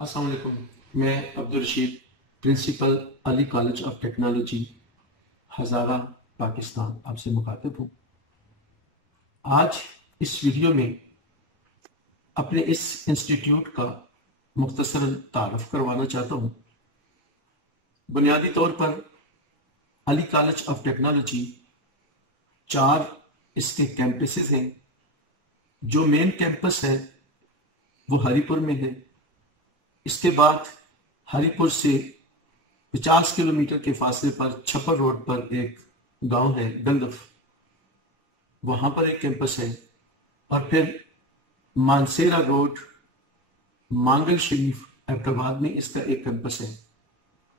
السلام علیکم. میں Abdul Rashid principal Ali college of technology Hazara Pakistan آپ سے مخاطب ہوں. آج اس ویڈیو میں اپنے اس انسٹیٹیوٹ کا مختصراً تعارف کروانا چاہتا ہوں. بنیادی طور پر علی کالج آف ٹیکنالوجی 4 اس کے کیمپسز ہیں. جو مین کیمپس ہے وہ ہری پور میں ہے. اس کے بعد ہری پور سے 50 کلومیٹر کے فاصلے پر چھپر روڈ پر ایک گاؤں ہے گندف، وہاں پر ایک کیمپس ہے. اور پھر مانسیرا روڈ مانگل شریف ایبٹ آباد میں اس کا ایک کیمپس ہے.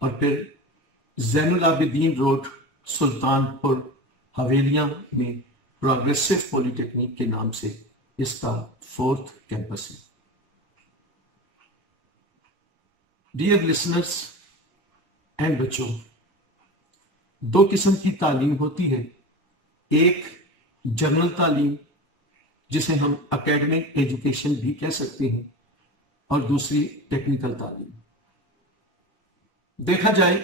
اور پھر زین العابدین روڈ سلطان پور حویلیاں میں پروگریسو پولی ٹیکنیک کے نام سے اس کا 4تھ کیمپس ہے. ڈیئر لسنرز اینڈ بچوں، 2 قسم کی تعلیم ہوتی ہے. ایک جنرل تعلیم جسے ہم اکیڈمک ایجوکیشن بھی کہہ سکتے ہیں، اور دوسری ٹیکنیکل تعلیم. دیکھا جائے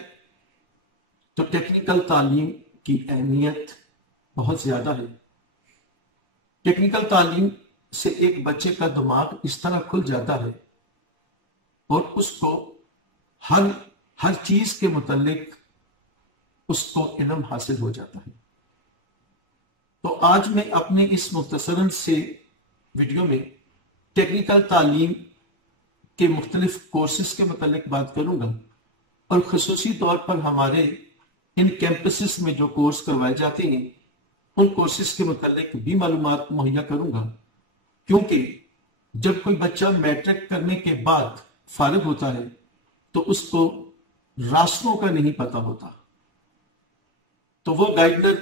تو ٹیکنیکل تعلیم کی اہمیت بہت زیادہ ہے. ٹیکنیکل تعلیم سے ایک بچے کا دماغ اس طرح کھل جاتا ہے اور اس کو ہر چیز کے متعلق اس کو علم حاصل ہو جاتا ہے. تو آج میں اپنے اس مختصراً سے ویڈیو میں ٹیکنیکل تعلیم کے مختلف کورسز کے متعلق بات کروں گا، اور خصوصی طور پر ہمارے ان کیمپسز میں جو کورس کروائے جاتے ہیں ان کورسز کے متعلق بھی معلومات مہیا کروں گا. کیونکہ جب کوئی بچہ میٹرک کرنے کے بعد فارغ ہوتا ہے تو اس کو راستوں کا نہیں پتا ہوتا، تو وہ گائیڈر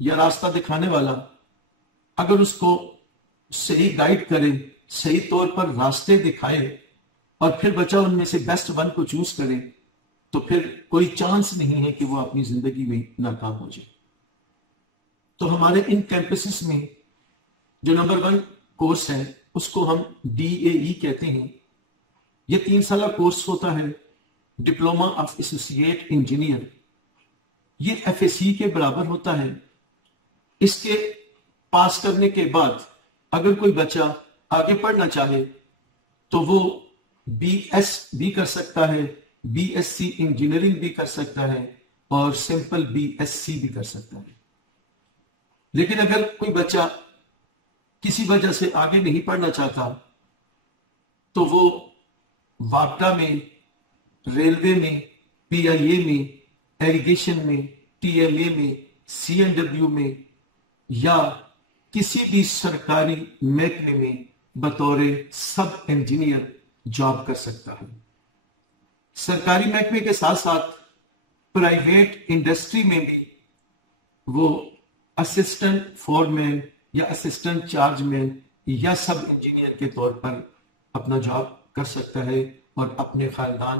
یا راستہ دکھانے والا اگر اس کو صحیح گائیڈ کرے، صحیح طور پر راستے دکھائے، اور پھر بچہ ان میں سے بیسٹ ون کو چوز کرے، تو پھر کوئی چانس نہیں ہے کہ وہ اپنی زندگی میں ناکام ہو جائے. تو ہمارے ان کیمپسز میں جو نمبر 1 کورس ہے اس کو ہم DAE کہتے ہیں. یہ 3 سالہ کورس ہوتا ہے، ڈپلوما آف ایسوسیٹ انجینئر. یہ FAC کے برابر ہوتا ہے. اس کے پاس کرنے کے بعد اگر کوئی بچہ آگے پڑھنا چاہے تو وہ BS بھی کر سکتا ہے، BSc انجینئرنگ بھی کر سکتا ہے، اور سمپل BSc بھی کر سکتا ہے. لیکن اگر کوئی بچہ کسی وجہ سے آگے نہیں پڑھنا چاہتا تو وہ وابڈا میں، ریلوے میں، PIA میں، ایریگیشن میں، TLA میں، CNW میں، یا کسی بھی سرکاری محکمے میں بطور سب انجینئر جاب کر سکتا ہے. سرکاری محکمے کے ساتھ ساتھ پرائیویٹ انڈسٹری میں بھی وہ اسسٹنٹ فورمین یا اسسٹنٹ چارج مین یا سب انجینئر کے طور پر اپنا جاب کر سکتا ہے اور اپنے خاندان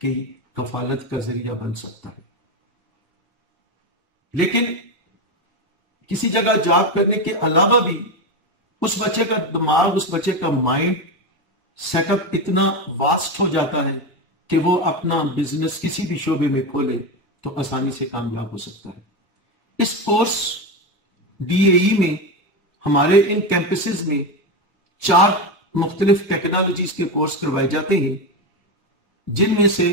کی کفالت کا ذریعہ بن سکتا ہے. لیکن کسی جگہ جاب کرنے کے علاوہ بھی اس بچے کا دماغ، اس بچے کا مائنڈ سیٹ اپ اتنا واسٹ ہو جاتا ہے کہ وہ اپنا بزنس کسی بھی شعبے میں کھولے تو آسانی سے کامیاب ہو سکتا ہے. اس کورس DAE میں ہمارے ان کیمپسز میں 4 مختلف ٹیکنالوجیز کے کورس کروائے جاتے ہیں، جن میں سے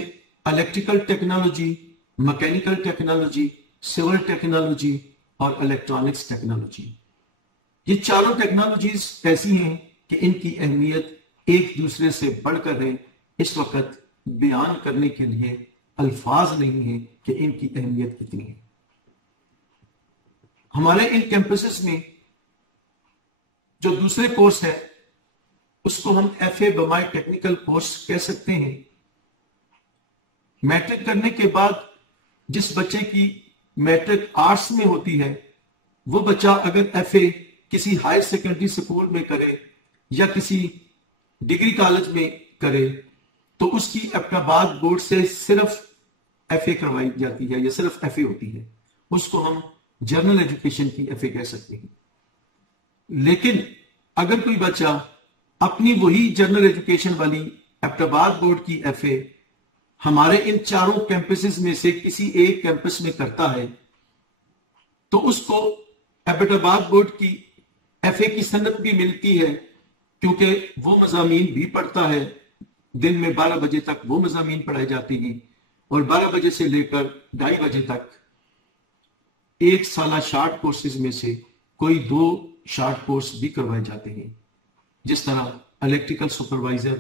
electrical technology, mechanical technology, civil technology اور الیکٹرانکس ٹیکنالوجی. یہ چاروں ٹیکنالوجیز ایسی ہیں کہ ان کی اہمیت ایک دوسرے سے بڑھ کر ہے. اس وقت بیان کرنے کے لیے الفاظ نہیں ہیں کہ ان کی اہمیت کتنی ہے. ہمارے ان کیمپسز میں جو دوسرے کورس ہے اس کو ہم FA بمائے ٹیکنیکل کورس کہہ سکتے ہیں. میٹرک کرنے کے بعد جس بچے کی میٹرک آرٹس میں ہوتی ہے، وہ بچہ اگر FA کسی ہائر سیکنڈری سکول میں کرے یا کسی ڈگری کالج میں کرے تو اس کی ایبٹ آباد بورڈ سے صرف FA کروائی جاتی ہے، یا صرف FA ہوتی ہے. اس کو ہم جنرل ایجوکیشن کی FA کہہ سکتے ہیں. لیکن اگر کوئی بچہ اپنی وہی جنرل ایجوکیشن والی ایبٹآباد بورڈ کی ایف اے ہمارے ان چاروں کیمپسز میں سے کسی ایک کیمپس میں کرتا ہے تو اس کو ایبٹآباد بورڈ کی ایف اے کی سند بھی ملتی ہے، کیونکہ وہ مضامین بھی پڑھتا ہے۔ دن میں 12 بجے تک وہ مضامین پڑھائی جاتی ہیں اور 12 بجے سے لے کر 2:30 بجے تک ایک سالہ شارٹ کورسز میں سے کوئی 2 شارٹ کورس بھی کروائے جاتے ہیں، جس طرح electrical supervisor,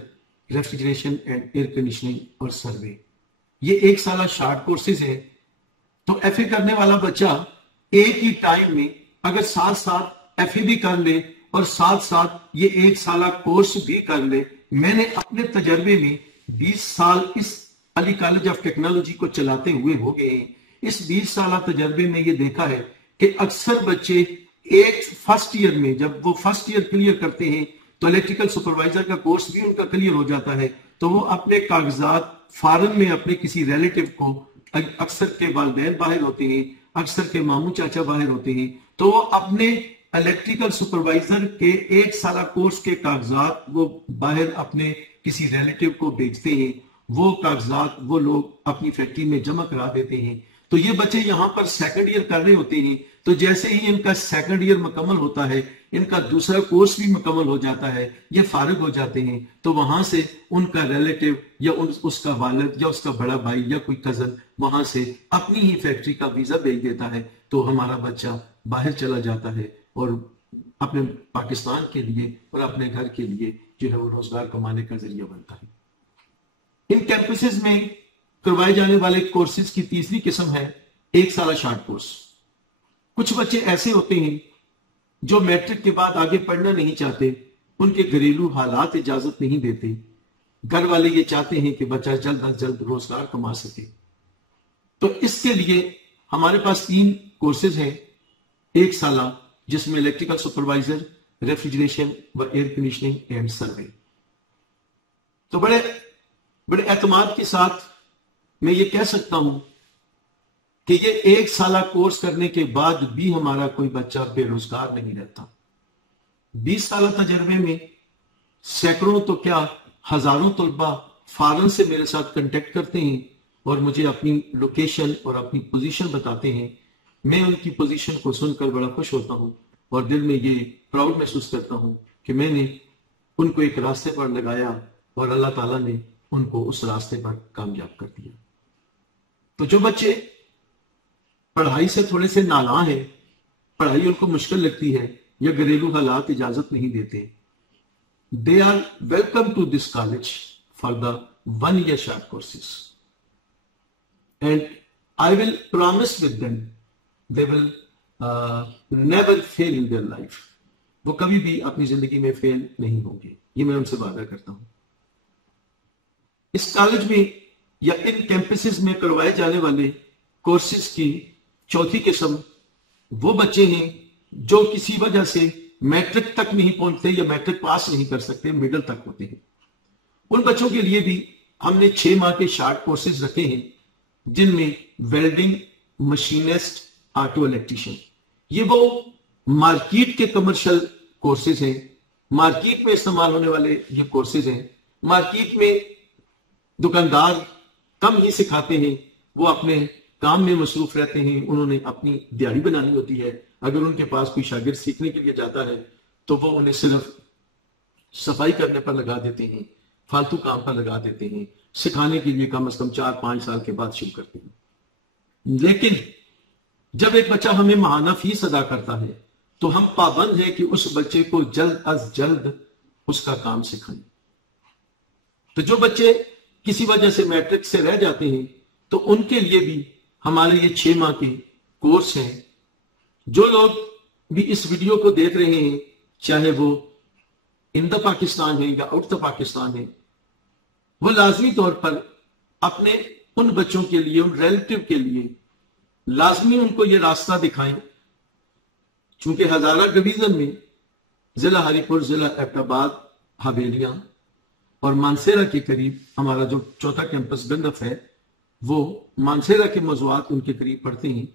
refrigeration and air conditioning اور سروے۔ یہ ایک سالہ شارٹ کورسز ہیں، تو ایف اے کرنے والا بچہ ایک ہی ٹائم میں اگر ساتھ ساتھ ایف اے بھی کر لے اور ساتھ ساتھ یہ ایک سالہ کورس بھی کر لے۔ میں نے اپنے تجربے میں 20 سال اس علی کالج آف ٹیکنالوجی کو چلاتے ہوئے ہو گئے ہیں، اس 20 سالہ تجربے میں یہ دیکھا ہے کہ اکثر بچے ایک فرسٹ ایئر میں جب وہ فرسٹ ایئر کلیئر کرتے ہیں تو الیکٹریکل سپروائزر کا کورس بھی ان کا کلیئر ہو جاتا ہے، تو وہ اپنے کاغذات فارن میں اپنے کسی ریلیٹو کو، اکثر کے والدین باہر ہوتے ہیں، اکثر کے ماموں چاچا باہر ہوتے ہیں، تو وہ اپنے الیکٹریکل سپروائزر کے ایک سالہ کورس کے کاغذات وہ باہر اپنے کسی ریلیٹو کو بیچتے ہیں، وہ کاغذات وہ لوگ اپنی فیکٹری میں جمع کرا دیتے ہیں۔ تو یہ بچے یہاں پر سیکنڈ ایئر کر رہے ہوتے ہیں، تو جیسے ہی ان کا سیکنڈ ایئر مکمل ہوتا ہے، ان کا دوسرا کورس بھی مکمل ہو جاتا ہے، یہ فارغ ہو جاتے ہیں، تو وہاں سے ان کا ریلیٹو یا اس کا والد یا اس کا بڑا بھائی یا کوئی کزن وہاں سے اپنی ہی فیکٹری کا ویزا بھیج دیتا ہے، تو ہمارا بچہ باہر چلا جاتا ہے اور اپنے پاکستان کے لیے اور اپنے گھر کے لیے جو ہے وہ روزگار کمانے کا ذریعہ بنتا ہے۔ ان کیمپسز میں کروائے جانے والے کورسز کی تیسری قسم ہے ایک سالہ شارٹ کورس۔ کچھ بچے ایسے ہوتے ہیں جو میٹرک کے بعد آگے پڑھنا نہیں چاہتے، ان کے گھریلو حالات اجازت نہیں دیتے، گھر والے یہ چاہتے ہیں کہ بچہ جلد از جلد روزگار کما سکے، تو اس کے لیے ہمارے پاس 3 کورسز ہیں ایک سالہ، جس میں الیکٹریکل سپروائزر، ریفریجریشن و ایئر کنڈیشننگ اینڈ سروے۔ تو بڑے اعتماد کے ساتھ میں یہ کہہ سکتا ہوں کہ یہ ایک سالہ کورس کرنے کے بعد بھی ہمارا کوئی بچہ بے روزگار نہیں رہتا۔ 20 سالہ تجربے میں سینکڑوں تو کیا ہزاروں طلبہ فارن سے میرے ساتھ کنٹیکٹ کرتے ہیں اور مجھے اپنی لوکیشن اور اپنی پوزیشن بتاتے ہیں۔ میں ان کی پوزیشن کو سن کر بڑا خوش ہوتا ہوں اور دل میں یہ پراؤڈ محسوس کرتا ہوں کہ میں نے ان کو ایک راستے پر لگایا اور اللہ تعالیٰ نے ان کو اس راستے پر کامیاب کر دیا۔ تو جو بچے پڑھائی سے تھوڑے سے نالاں ہیں، پڑھائی ان کو مشکل لگتی ہے یا گھریلو حالات اجازت نہیں دیتے، they are welcome to this college for the 1 year short courses, and I will promise with them they will never fail in their life. وہ کبھی بھی اپنی زندگی میں فیل نہیں ہوں گے، یہ میں ان سے وعدہ کرتا ہوں۔ اس کالج میں یا ان کیمپسز میں کروائے جانے والے کورسز کی چوتھی قسم وہ بچے ہیں جو کسی وجہ سے میٹرک تک نہیں پہنچتے یا میٹرک پاس نہیں کر سکتے، مڈل تک ہوتے ہیں۔ ان بچوں کے لیے بھی ہم نے 6 ماہ کے شارٹ کورسز رکھے ہیں، جن میں ویلڈنگ، مشینسٹ، آٹو الیکٹریشین، یہ وہ مارکیٹ کے کمرشل کورسز ہیں، مارکیٹ میں استعمال ہونے والے یہ کورسز ہیں۔ مارکیٹ میں دکاندار کم ہی سکھاتے ہیں، وہ اپنے کام میں مصروف رہتے ہیں، انہوں نے اپنی دیہڑی بنانی ہوتی ہے۔ اگر ان کے پاس کوئی شاگرد سیکھنے کے لیے جاتا ہے تو وہ انہیں صرف صفائی کرنے پر لگا دیتے ہیں، فالتو کام پر لگا دیتے ہیں، سکھانے کے لیے کم از کم 4-5 سال کے بعد شروع کرتے ہیں۔ لیکن جب ایک بچہ ہمیں ماہانہ فیس ادا کرتا ہے تو ہم پابند ہیں کہ اس بچے کو جلد از جلد اس کا کام سکھائیں۔ تو جو بچے کسی وجہ سے میٹرک سے رہ جاتے ہیں تو ان کے لیے بھی ہمارے یہ 6 ماہ کے کورس ہیں۔ جو لوگ بھی اس ویڈیو کو دیکھ رہے ہیں، چاہے وہ ان دا پاکستان ہے یا آؤٹ دا پاکستان ہے، وہ لازمی طور پر اپنے ان بچوں کے لیے، ان ریلیٹیو کے لیے لازمی ان کو یہ راستہ دکھائیں، چونکہ ہزارہ ڈویژن میں ضلع ہری پور، ضلع ایبٹآباد، حویلیاں اور مانسیرا کے قریب ہمارا جو چوتھا کیمپس گندف ہے، وہ مانسیرا کے موضوعات ان کے قریب پڑھتے ہیں۔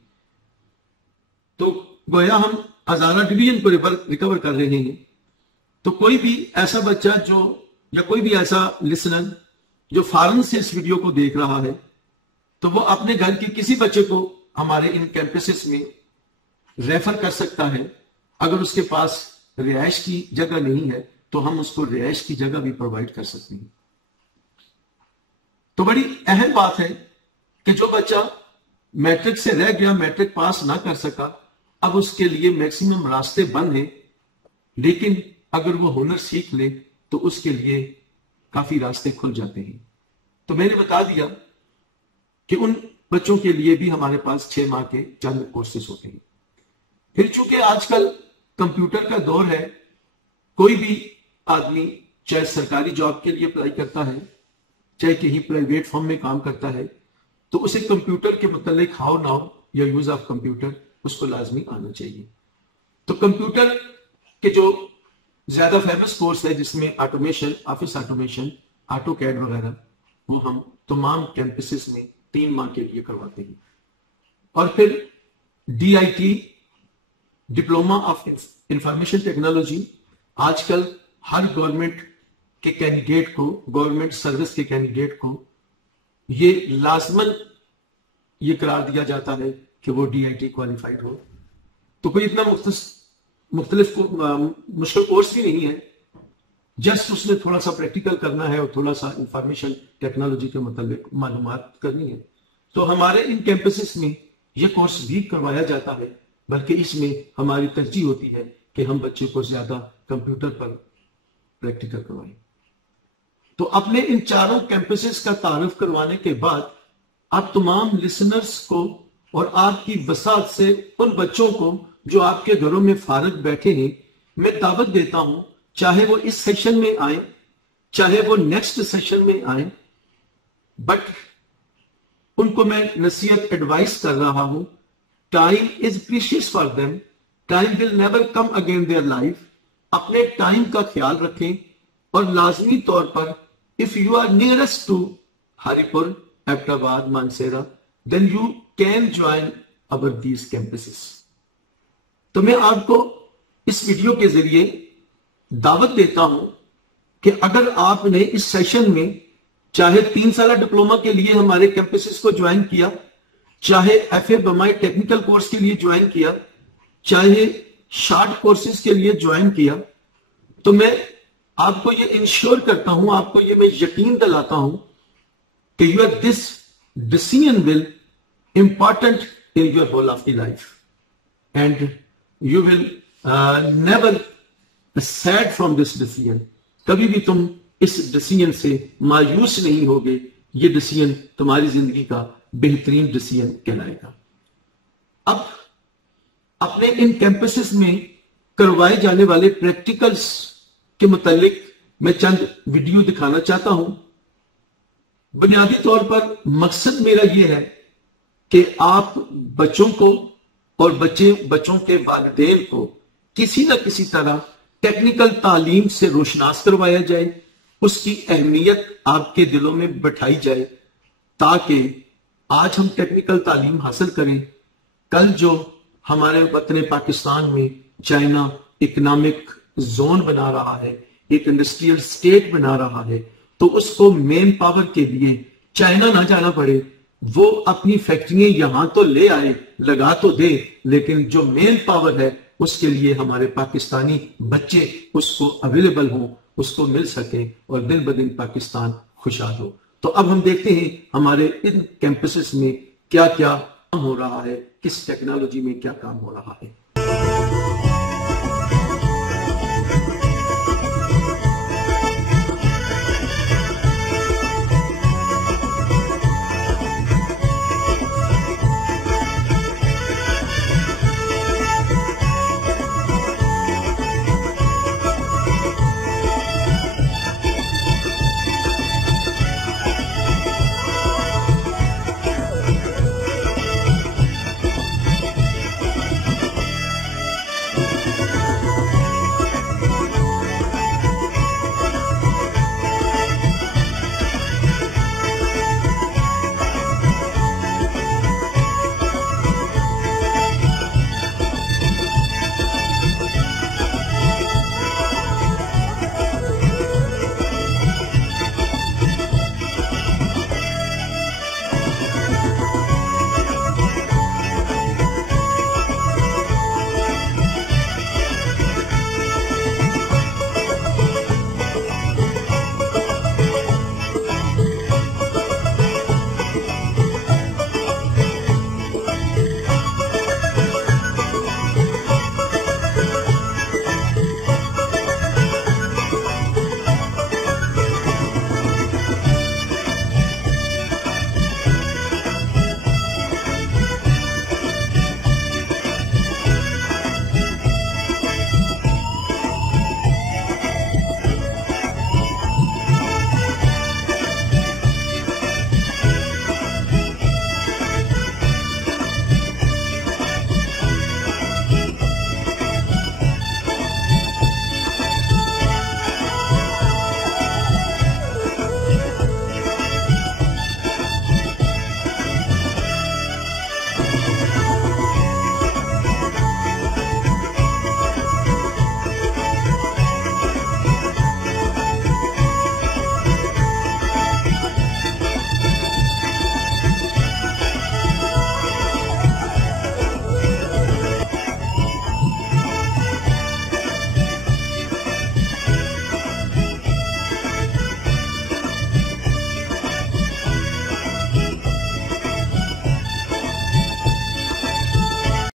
تو گویا ہم ہزارہ ڈویژن کو ریکور کر رہے ہیں۔ تو کوئی بھی ایسا بچہ جو یا کوئی بھی ایسا لسنر جو فارن سے اس ویڈیو کو دیکھ رہا ہے تو وہ اپنے گھر کے کسی بچے کو ہمارے ان کیمپسز میں ریفر کر سکتا ہے. اگر اس کے پاس رہائش کی جگہ نہیں ہے تو ہم اس کو رہائش کی جگہ بھی پرووائڈ کر سکتے ہیں. تو بڑی اہم بات ہے کہ جو بچہ میٹرک سے رہ گیا، میٹرک پاس نہ کر سکا، اب اس کے لیے میکسیمم راستے بند ہیں، لیکن اگر وہ ہنر سیکھ لے تو اس کے لیے کافی راستے کھل جاتے ہیں. تو میں نے بتا دیا کہ ان بچوں کے لیے بھی ہمارے پاس 6 ماہ کے چند کورسز ہوتے ہیں. پھر چونکہ آج کل کمپیوٹر کا دور ہے، کوئی بھی آدمی چاہے سرکاری جاب کے لیے اپلائی کرتا ہے، چاہے کہیں پرائیویٹ فرم میں کام کرتا ہے، تو اسے کمپیوٹر کے متعلق ہاؤ ناؤ یا یوز آف کمپیوٹر اس کو لازمی آنا چاہیے. تو کمپیوٹر کے جو زیادہ فیمس کورس ہے جس میں آٹومیشن، آفس آٹومیشن، آٹو کیڈ وغیرہ، وہ ہم تمام کیمپسز میں 3 ماہ کے لیے کرواتے ہیں. اور پھر DIT diploma of information technology, آج کل ہر گورنمنٹ کے کینڈیڈیٹ کو، گورنمنٹ سروس کے کینڈیڈیٹ کو یہ لازماً یہ قرار دیا جاتا ہے کہ وہ DIT کوالیفائڈ ہو. تو کوئی اتنا مختلف مشکل کورس بھی نہیں ہے، جسٹ اس نے تھوڑا سا پریکٹیکل کرنا ہے اور تھوڑا سا انفارمیشن ٹیکنالوجی کے متعلق معلومات کرنی ہے. تو ہمارے ان کیمپسز میں یہ کورس بھی کروایا جاتا ہے، بلکہ اس میں ہماری ترجیح ہوتی ہے کہ ہم بچے کو زیادہ کمپیوٹر پر پریکٹیکل کروائیں. تو اپنے ان چاروں کیمپسز کا تعارف کروانے کے بعد آپ تمام لسنرز کو اور آپ کی وسعت سے ان بچوں کو جو آپ کے گھروں میں فارغ بیٹھے ہیں میں دعوت دیتا ہوں، چاہے وہ اس سیشن میں آئیں، چاہے وہ نیکسٹ سیشن میں آئیں، بٹ ان کو میں نصیحت ایڈوائز کر رہا ہوں، time is precious for them, time will never come again their life. اپنے ٹائم کا خیال رکھیں اور لازمی طور پر if you are nearest to Haripur, Ahmedabad, Mansehra, then you can join our these campuses. تو میں آپ کو اس ویڈیو کے ذریعے دعوت دیتا ہوں کہ اگر آپ نے اس سیشن میں چاہے 3 سالہ ڈپلوما کے لیے ہمارے کیمپسز کو جوائن کیا، چاہے FA BMI ٹیکنیکل کورس کے لیے جوائن کیا، چاہے شارٹ کورسز کے لیے جوائن کیا، تو میں آپ کو یہ انشور کرتا ہوں، آپ کو یہ میں یقین دلاتا ہوں کہ your this decision will important in your whole of the life and you will never sad from this decision. کبھی بھی تم اس ڈیسیژن سے مایوس نہیں ہوگے، یہ ڈیسیژن تمہاری زندگی کا بہترین ڈیسیژن کہلائے گا. اب اپنے ان کیمپسز میں کروائے جانے والے پریکٹیکلز کے متعلق میں چند ویڈیو دکھانا چاہتا ہوں. بنیادی طور پر مقصد میرا یہ ہے کہ آپ بچوں کو اور بچوں کے والدین کو کسی نہ کسی طرح ٹیکنیکل تعلیم سے روشناس کروایا جائے، اس کی اہمیت آپ کے دلوں میں بٹھائی جائے، تاکہ آج ہم ٹیکنیکل تعلیم حاصل کریں، کل جو ہمارے وطن پاکستان میں چائنا اکنامک زون بنا رہا ہے، ایک انڈسٹریل سٹیٹ بنا رہا ہے، تو اس کو مین پاور کے لیے چائنا نہ جانا پڑے. وہ اپنی فیکٹریاں یہاں تو لے آئے، لگا تو دے، لیکن جو مین پاور ہے اس کے لیے ہمارے پاکستانی بچے اس کو اویلیبل ہوں، اس کو مل سکیں اور دن بدن پاکستان خوشحال ہو. تو اب ہم دیکھتے ہیں ہمارے ان کیمپسز میں کیا کیا کام ہو رہا ہے، کس ٹیکنالوجی میں کیا کام ہو رہا ہے.